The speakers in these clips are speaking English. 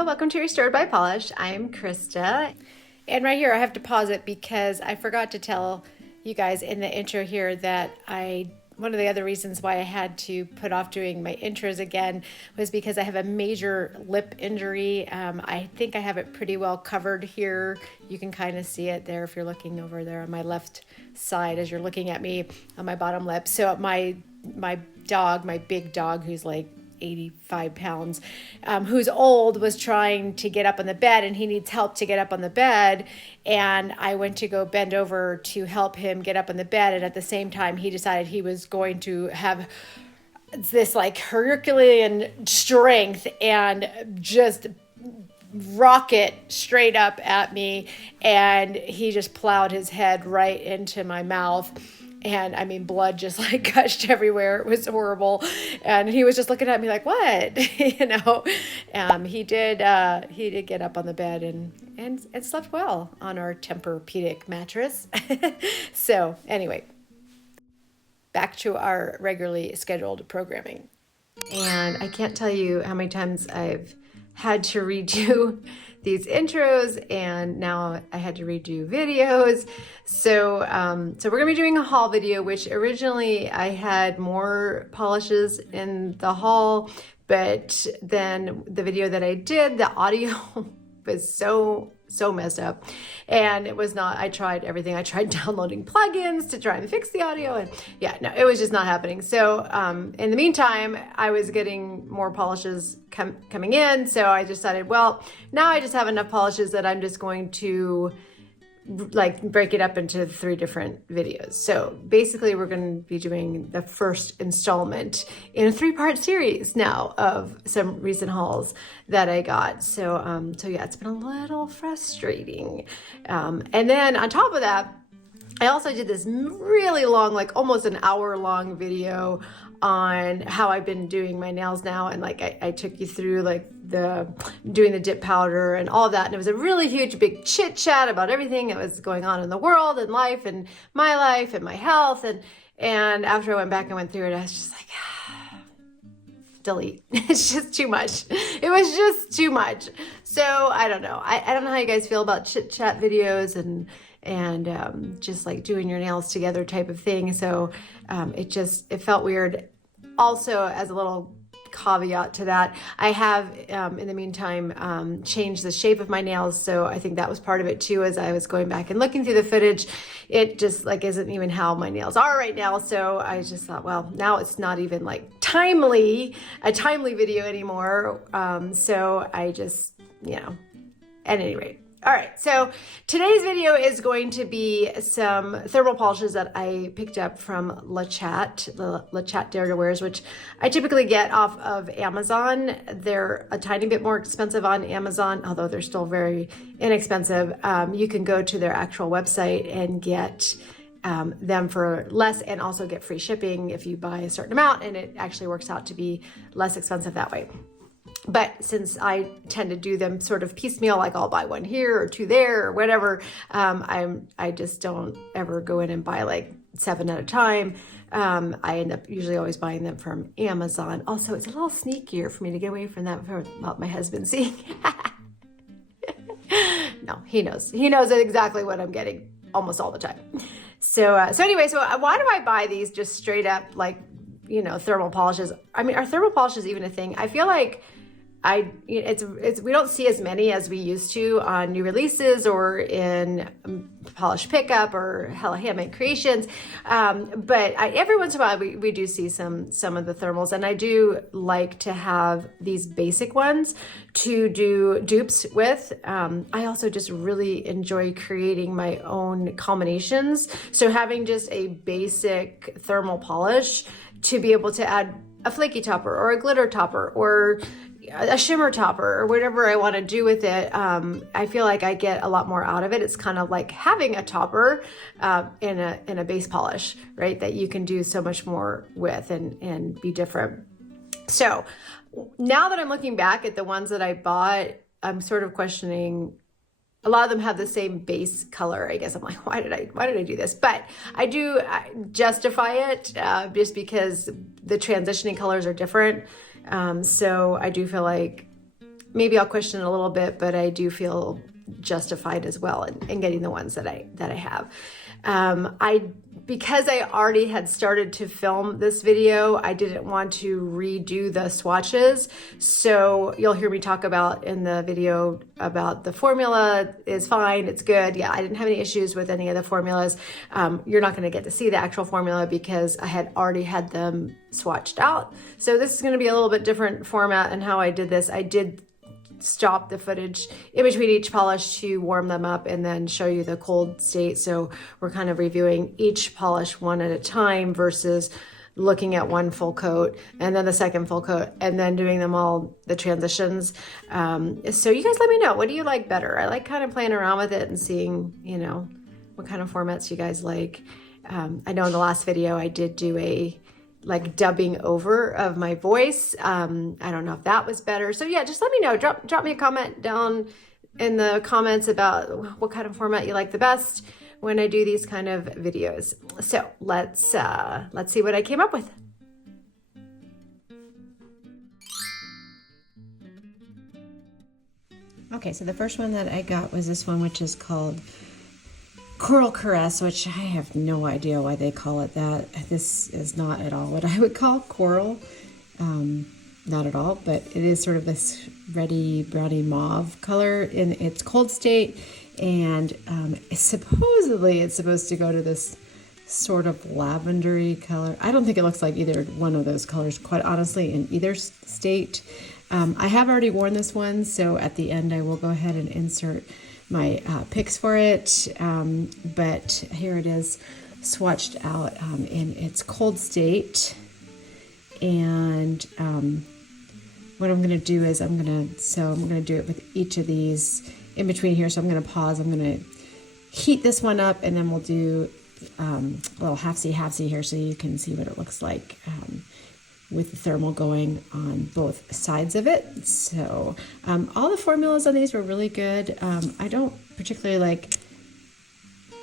Hello, welcome to Restored by Polish. I'm Krista. And right here I have to pause it because I forgot to tell you guys in the intro here that one of the other reasons why I had to put off doing my intros again was because I have a major lip injury. I think I have it pretty well covered here. You can kind of see it there if you're looking over there on my left side as you're looking at me on my bottom lip. So my dog, my big dog who's like 85 pounds, who's old, was trying to get up on the bed and he needs help to get up on the bed. And I went to go bend over to help him get up on the bed. And at the same time, he decided he was going to have this like Herculean strength and just rocket straight up at me. And he just plowed his head right into my mouth. And I mean, blood just like gushed everywhere. It was horrible. And he was just looking at me like, what? He did get up on the bed and slept well on our Tempur-Pedic mattress. So anyway, back to our regularly scheduled programming. And I can't tell you how many times I've had to redo these intros, and now I had to redo videos. So we're gonna be doing a haul video, which originally I had more polishes in the haul, but then the video that I did, the audio was so messed up, and it was not. I tried everything. I tried downloading plugins to try and fix the audio, and yeah, no, it was just not happening. So in the meantime, I was getting more polishes coming in, so I decided, well, now I just have enough polishes that I'm just going to like break it up into 3 different videos. So basically we're going to be doing the first installment in a 3-part series now of some recent hauls that I got. So yeah, it's been a little frustrating. And then on top of that, I also did this really long, like almost an hour-long video on how I've been doing my nails now, and like I took you through like doing the dip powder and all of that, and it was a really huge big chit chat about everything that was going on in the world and life and my health, and after I went back and went through it, I was just like, delete. It's just too much. It was just too much. So I don't know. I don't know how you guys feel about chit chat videos and just like doing your nails together type of thing. So it felt weird. Also, as a little caveat to that, I have in the meantime changed the shape of my nails, so I think that was part of it too. As I was going back and looking through the footage, it just like isn't even how my nails are right now. So I just thought, well, now it's not even like a timely video anymore. So I just, at any rate. All right, so today's video is going to be some thermal polishes that I picked up from Haul-Lechat, the Haul-Lechat Dare to Wears, which I typically get off of Amazon. They're a tiny bit more expensive on Amazon, although they're still very inexpensive. You can go to their actual website and get them for less, and also get free shipping if you buy a certain amount, and it actually works out to be less expensive that way. But since I tend to do them sort of piecemeal, like I'll buy 1 here or 2 there or whatever, I just don't ever go in and buy like 7 at a time. I end up usually always buying them from Amazon. Also, it's a little sneakier for me to get away from that without my husband seeing. No, he knows. He knows exactly what I'm getting almost all the time. So anyway, why do I buy these just straight up like, thermal polishes? I mean, are thermal polishes even a thing? I feel like we don't see as many as we used to on new releases or in Polish Pickup or Handmade Creations. But every once in a while we do see some of the thermals, and I do like to have these basic ones to do dupes with. I also just really enjoy creating my own combinations. So having just a basic thermal polish to be able to add a flaky topper or a glitter topper or a shimmer topper or whatever I want to do with it, I feel like I get a lot more out of it. It's kind of like having a topper in a base polish, right? That you can do so much more with and be different. So now that I'm looking back at the ones that I bought, I'm sort of questioning. A lot of them have the same base color. I guess I'm like, why did I do this? But I do justify it just because the transitioning colors are different. So I do feel like maybe I'll question a little bit, but I do feel justified as well in getting the ones that I have. Because I already had started to film this video, I didn't want to redo the swatches. So you'll hear me talk about in the video about the formula is fine, it's good. Yeah, I didn't have any issues with any of the formulas. You're not going to get to see the actual formula because I had already had them swatched out. So this is going to be a little bit different format and how I did this. I did stop the footage in between each polish to warm them up and then show you the cold state. So we're kind of reviewing each polish one at a time versus looking at one full coat and then the second full coat and then doing them all the transitions. So you guys let me know, what do you like better? I like kind of playing around with it and seeing, you know, what kind of formats you guys like. I know in the last video I did do a like dubbing over of my voice. I don't know if that was better. So yeah, just let me know. Drop me a comment down in the comments about what kind of format you like the best when I do these kind of videos. So let's see what I came up with. Okay, so the first one that I got was this one, which is called Coral Caress, which I have no idea why they call it that. This is not at all what I would call coral. Not at all, but it is sort of this reddy, browny mauve color in its cold state. And supposedly it's supposed to go to this sort of lavendery color. I don't think it looks like either one of those colors, quite honestly, in either state. I have already worn this one, so at the end I will go ahead and insert my picks for it, but here it is swatched out in its cold state. And what I'm going to do is I'm going to do it with each of these in between here. So I'm going to pause. I'm going to heat this one up, and then we'll do a little half-see here so you can see what it looks like with the thermal going on both sides of it. So all the formulas on these were really good. I don't particularly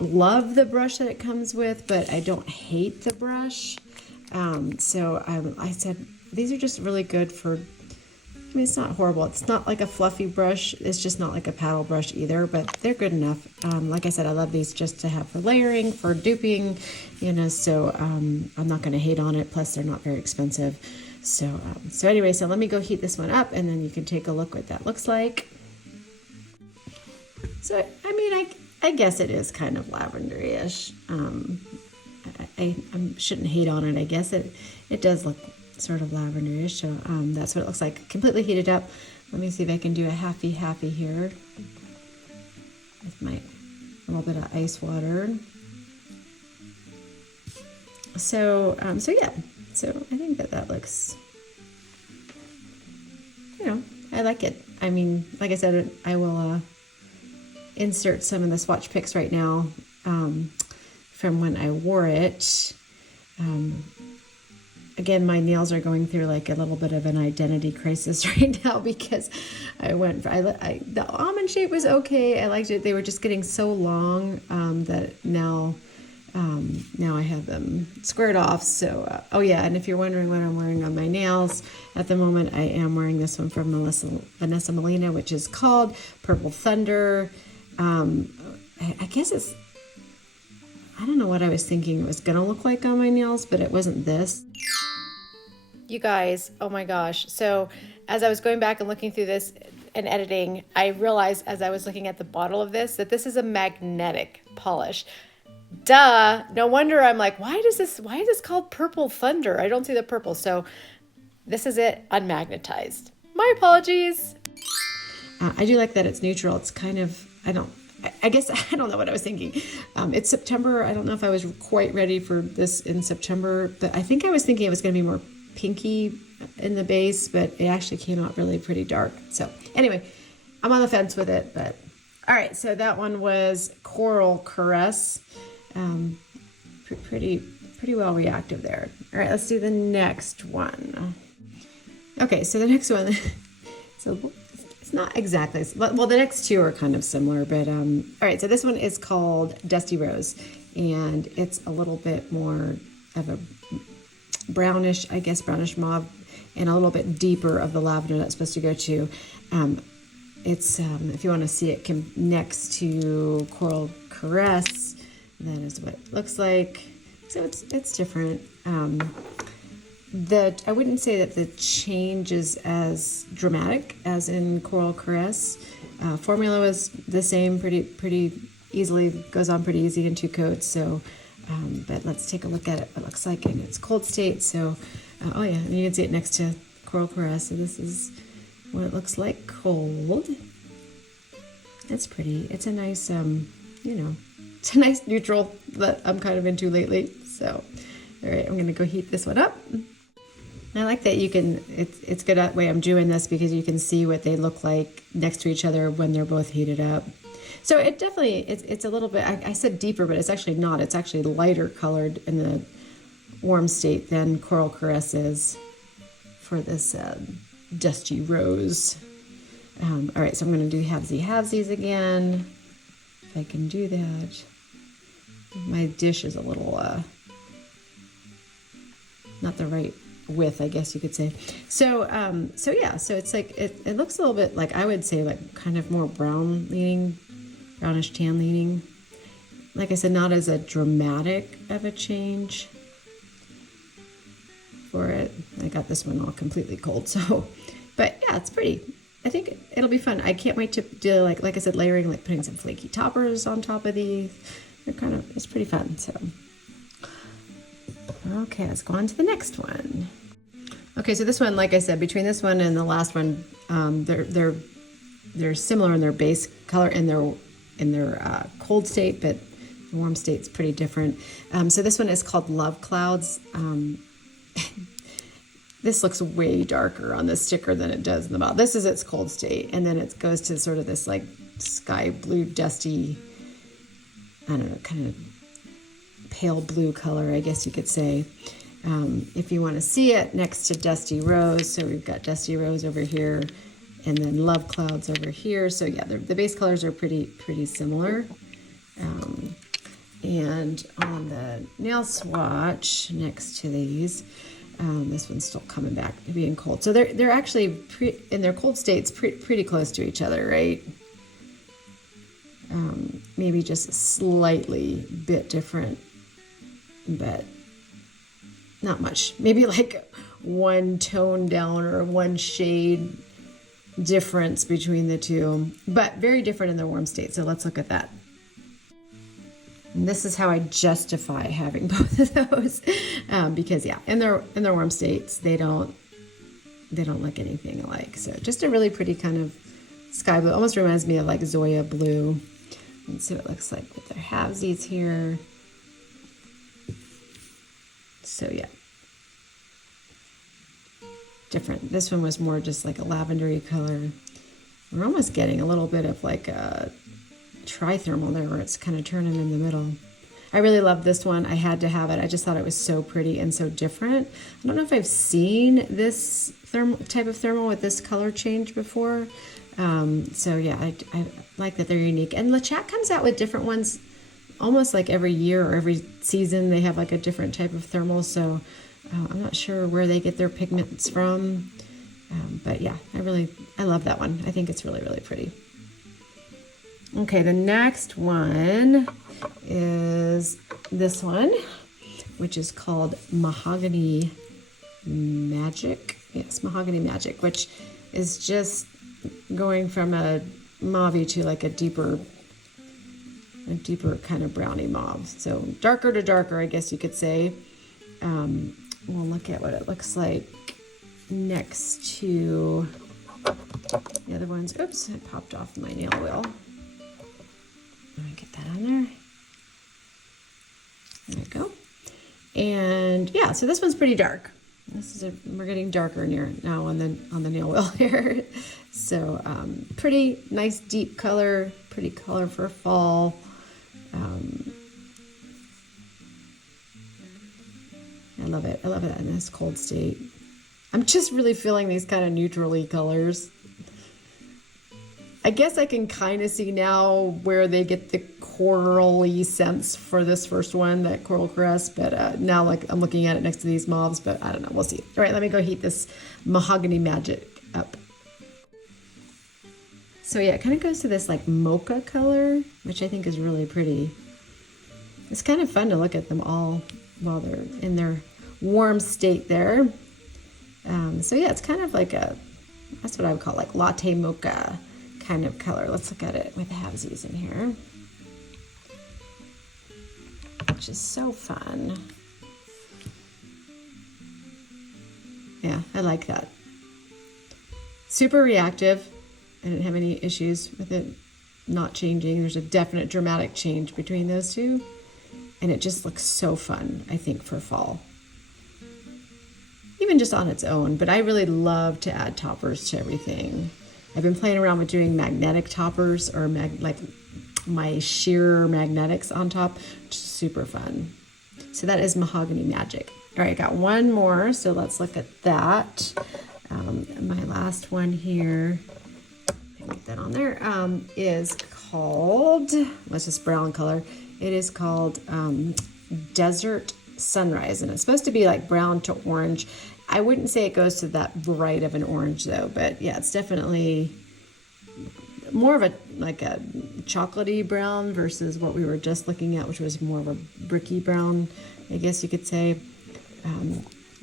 love the brush that it comes with, but I don't hate the brush. I said these are just really good for, I mean, it's not horrible. It's not like a fluffy brush. It's just not like a paddle brush either, but they're good enough. Like I said, I love these just to have for layering, for duping, you know, so I'm not going to hate on it. Plus they're not very expensive. So anyway, so let me go heat this one up and then you can take a look what that looks like. So, I mean, I guess it is kind of lavender-ish. I shouldn't hate on it. I guess it does look sort of lavender-ish. So that's what it looks like, completely heated up. Let me see if I can do a halfy here with my little bit of ice water. So yeah. So I think that looks, you know, I like it. I mean, like I said, I will insert some of the swatch pics right now from when I wore it. Again, my nails are going through like a little bit of an identity crisis right now because I went for, the almond shape was okay. I liked it. They were just getting so long that now I have them squared off. So, oh yeah, and if you're wondering what I'm wearing on my nails, at the moment I am wearing this one from Vanessa Molina, which is called Purple Thunder. I guess it's, I don't know what I was thinking it was going to look like on my nails, but it wasn't this. You guys, oh my gosh. So as I was going back and looking through this and editing, I realized as I was looking at the bottle of this, that this is a magnetic polish. Duh. No wonder I'm like, why is this called Purple Thunder? I don't see the purple. So this is it, unmagnetized. My apologies. I do like that it's neutral. It's kind of, I guess, I don't know what I was thinking. It's September. I don't know if I was quite ready for this in September, but I think I was thinking it was going to be more pinky in the base, but it actually came out really pretty dark. So anyway, I'm on the fence with it, but all right. So that one was Coral Caress. Pretty well reactive there. All right, let's do the next one. Okay, so the next one, so it's not exactly, well, the next two are kind of similar, but all right, so this one is called Dusty Rose, and it's a little bit more of a brownish, I guess, brownish mauve and a little bit deeper of the lavender that's supposed to go to. It's, if you want to see it next to Coral Caress, that is what it looks like. So it's different. I wouldn't say that the change is as dramatic as in Coral Caress. Formula was the same, pretty easily, goes on pretty easy in 2 coats. So, but let's take a look at it. What it looks like in its cold state. So, oh yeah, and you can see it next to Coral Caress. So this is what it looks like cold. It's pretty. It's a nice, it's a nice neutral that I'm kind of into lately. So, all right, I'm going to go heat this one up. I like that you can, it's good that way I'm doing this because you can see what they look like next to each other when they're both heated up. So it definitely, it's a little bit, I said deeper, but it's actually not. It's actually lighter colored in the warm state than Coral Caress is for this dusty rose. All right, so I'm going to do halvesies again, if I can do that. My dish is a little, not the right width, I guess you could say. So yeah, so it's like, it looks a little bit like, I would say like kind of more brown leaning, brownish tan leaning. Like I said, not as a dramatic of a change for it. I got this one all completely cold, so, but yeah, it's pretty. I think it'll be fun. I can't wait to do like I said, layering, like putting some flaky toppers on top of these. They're kind of, it's pretty fun, so. Okay, let's go on to the next one. Okay, so this one, like I said, between this one and the last one, they're similar in their base color in their cold state, but the warm state's pretty different. So this one is called Love Clouds. This looks way darker on the sticker than it does in the bottle. This is its cold state, and then it goes to sort of this like sky blue, dusty, I don't know, kind of pale blue color, I guess you could say. If you want to see it next to Dusty Rose, so we've got Dusty Rose over here, and then Love Clouds over here. So yeah, the base colors are pretty similar. And on the nail swatch next to these, this one's still coming back to being cold. So they're actually in their cold states pretty close to each other, right? Maybe just slightly bit different, but not much. Maybe like one tone down or one shade difference between the two, but very different in the warm state. So let's look at that. And this is how I justify having both of those, because yeah, in their warm states, they don't look anything alike. So just a really pretty kind of sky blue. Almost reminds me of like Zoya blue. Let's see what it looks like with their halvesies here. So yeah, different. This one was more just like a lavendery color. We're almost getting a little bit of like a trithermal there where it's kind of turning in the middle. I really love this one. I had to have it. I just thought it was so pretty and so different. I don't know if I've seen this type of thermal with this color change before. So yeah, I like that they're unique. And Lechat comes out with different ones almost like every year or every season. They have like a different type of thermal. So I'm not sure where they get their pigments from. But yeah, I love that one. I think it's really, really pretty. Okay, the next one is this one, which is called Mahogany Magic. Yes, Mahogany Magic, which is just going from a mauve to like a deeper kind of brownie mauve. So darker to darker, I guess you could say. We'll look at what it looks like next to the other ones. Oops, I popped off my nail wheel. Let me get that on there. There we go. And yeah, so this one's pretty dark. We're getting darker now on the nail wheel here. So pretty nice deep color, pretty color for fall. I love it. I love it in this cold state. I'm just really feeling these kind of neutrally colors. I guess I can kind of see now where they get the corally scents for this first one, that Coral Caress, but now like I'm looking at it next to these mauves, but I don't know, we'll see. All right, let me go heat this Mahogany Magic up. So yeah, it kind of goes to this like mocha color, which I think is really pretty. It's kind of fun to look at them all while they're in their warm state there. So yeah, it's kind of like that's what I would call like latte mocha kind of color. Let's look at it with halvesies in here, which is so fun. Yeah, I like that. Super reactive. I didn't have any issues with it not changing. There's a definite dramatic change between those two. And it just looks so fun, I think, for fall. Even just on its own, but I really love to add toppers to everything. I've been playing around with doing magnetic toppers or like my sheer magnetics on top, which is super fun. So that is Mahogany Magic. All right, I got one more, so let's look at that. My last one here, get that on there, is called, what's this brown color? It is called Desert Sunrise, and it's supposed to be like brown to orange. I wouldn't say it goes to that bright of an orange though, but yeah, it's definitely more of a like a chocolatey brown versus what we were just looking at, which was more of a bricky brown, I guess you could say.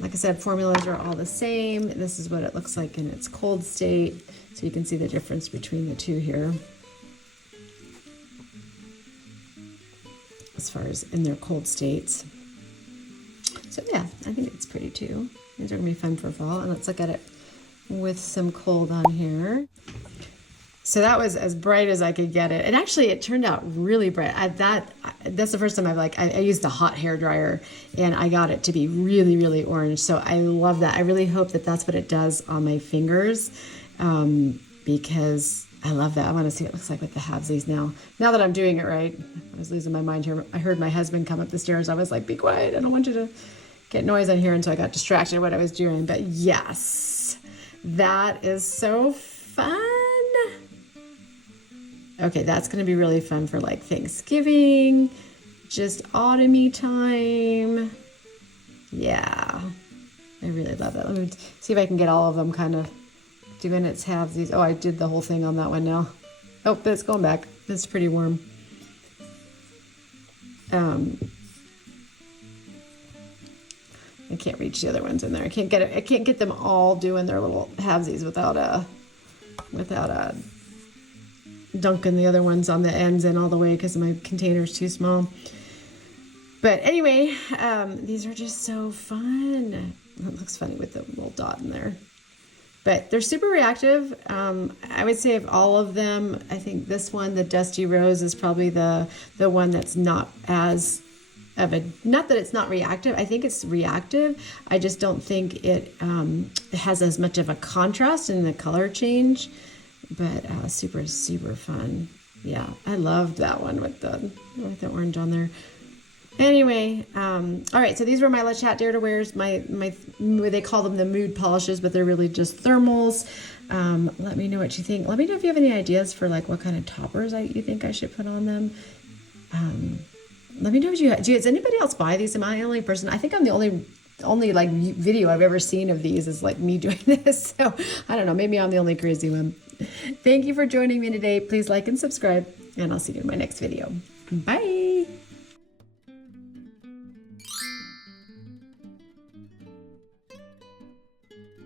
Like I said, formulas are all the same. This is what it looks like in its cold state, so you can see the difference between the two here as far as in their cold states. So yeah, I think it's pretty too. These are gonna be fun for fall. And let's look at it with some cold on here. So that was as bright as I could get it. And actually it turned out really bright. That's the first time I used a hot hair dryer and I got it to be really, really orange. So I love that. I really hope that that's what it does on my fingers, because I love that. I want to see what it looks like with the halvesies now. Now that I'm doing it right. I was losing my mind here. I heard my husband come up the stairs. I was like, be quiet. I don't want you to get noise on here. And so I got distracted with what I was doing. But yes, that is so fun. Okay, that's going to be really fun for like Thanksgiving, just autumny time. Yeah, I really love that. Let me see if I can get all of them kind of doing its halvesies. Oh, I did the whole thing on that one now. Oh, but it's going back. It's pretty warm. I can't reach the other ones in there. I can't get them all doing their little halvesies without dunking the other ones on the ends in all the way because my container's too small. But anyway, these are just so fun. It looks funny with the little dot in there. But they're super reactive. I would say of all of them, I think this one, the Dusty Rose, is probably the one that's not as of a, not that it's not reactive. I think it's reactive. I just don't think it has as much of a contrast in the color change. But super, super fun. Yeah, I loved that one with the orange on there. Anyway, all right, so these were my Lechat Dare to Wears. My they call them the mood polishes, but they're really just thermals. Let me know what you think. Let me know if you have any ideas for like what kind of toppers you think I should put on them. Let me know if does anybody else buy these? Am I the only person? I think I'm the only like video I've ever seen of these is like me doing this. So I don't know, maybe I'm the only crazy one. Thank you for joining me today. Please like and subscribe, and I'll see you in my next video. Bye.